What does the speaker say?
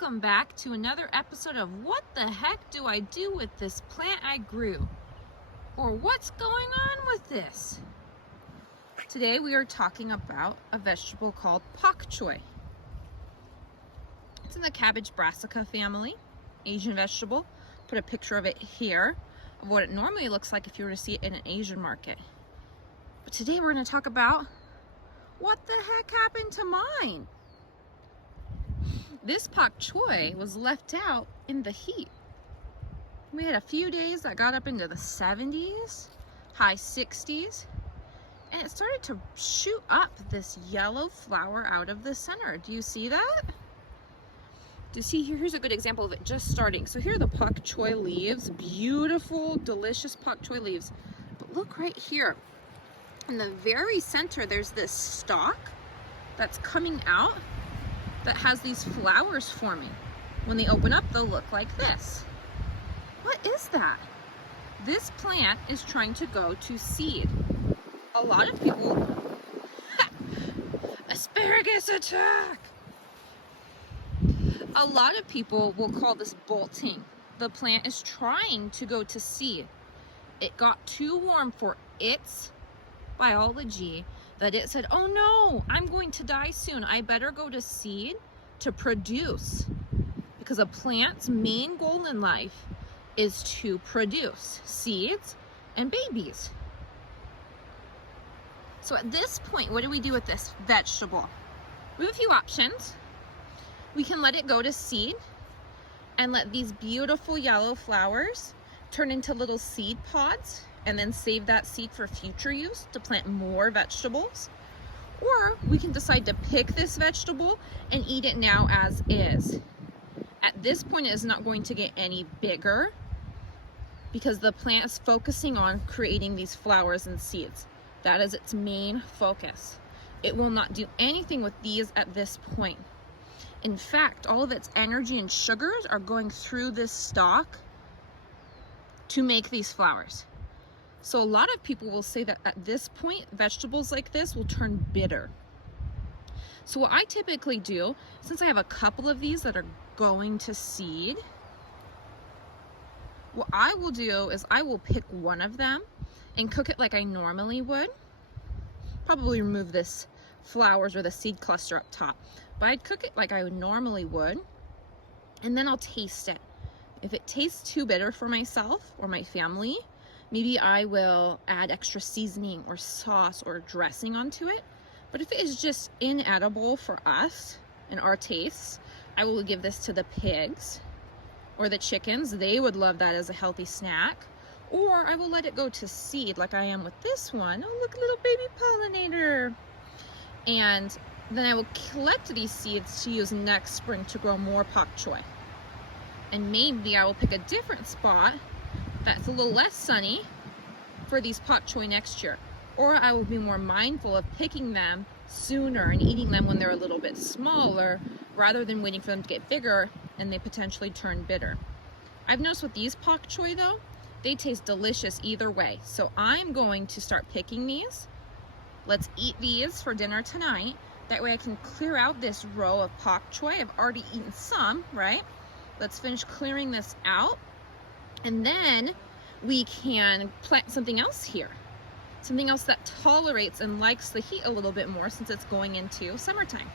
Welcome back to another episode of What the Heck Do I Do with This Plant I Grew? Or what's going on with this? Today we are talking about a vegetable called Pak Choi. It's in the cabbage brassica family, Asian vegetable. Put a picture of it here of what it normally looks like if you were to see it in an Asian market. But today we're going to talk about what the heck happened to mine. This Pak Choi was left out in the heat. We had a few days that got up into the 70s, high 60s, and it started to shoot up this yellow flower out of the center. Do you see that? Do you see here? Here's a good example of it just starting. So here are the Pak Choi leaves, beautiful, delicious Pak Choi leaves. But look right here. In the very center, there's this stalk that's coming out that has these flowers forming. When they open up, they'll look like this. What is that? This plant is trying to go to seed. A lot of people, asparagus attack! A lot of people will call this bolting. The plant is trying to go to seed. It got too warm for its biology that it said, oh no, I'm going to die soon. I better go to seed to produce. Because a plant's main goal in life is to produce seeds and babies. So at this point, what do we do with this vegetable? We have a few options. We can let it go to seed and let these beautiful yellow flowers turn into little seed pods and then save that seed for future use to plant more vegetables. Or we can decide to pick this vegetable and eat it now as is. At this point, it is not going to get any bigger because the plant is focusing on creating these flowers and seeds. That is its main focus. It will not do anything with these at this point. In fact, all of its energy and sugars are going through this stalk to make these flowers. So a lot of people will say that at this point, vegetables like this will turn bitter. So what I typically do, since I have a couple of these that are going to seed, what I will do is I will pick one of them and cook it like I normally would. Probably remove this flowers or the seed cluster up top, but I'd cook it like I normally would, and then I'll taste it. If it tastes too bitter for myself or my family, maybe I will add extra seasoning or sauce or dressing onto it. But if it is just inedible for us and our tastes, I will give this to the pigs or the chickens. They would love that as a healthy snack. Or I will let it go to seed like I am with this one. Oh, look, little baby pollinator. And then I will collect these seeds to use next spring to grow more Pak Choi. And maybe I will pick a different spot that's a little less sunny for these Pak Choi next year. Or I will be more mindful of picking them sooner and eating them when they're a little bit smaller rather than waiting for them to get bigger and they potentially turn bitter. I've noticed with these Pak Choi though, they taste delicious either way. So I'm going to start picking these. Let's eat these for dinner tonight. That way I can clear out this row of Pak Choi. I've already eaten some, right? Let's finish clearing this out. And then we can plant something else here. Something else that tolerates and likes the heat a little bit more since it's going into summertime.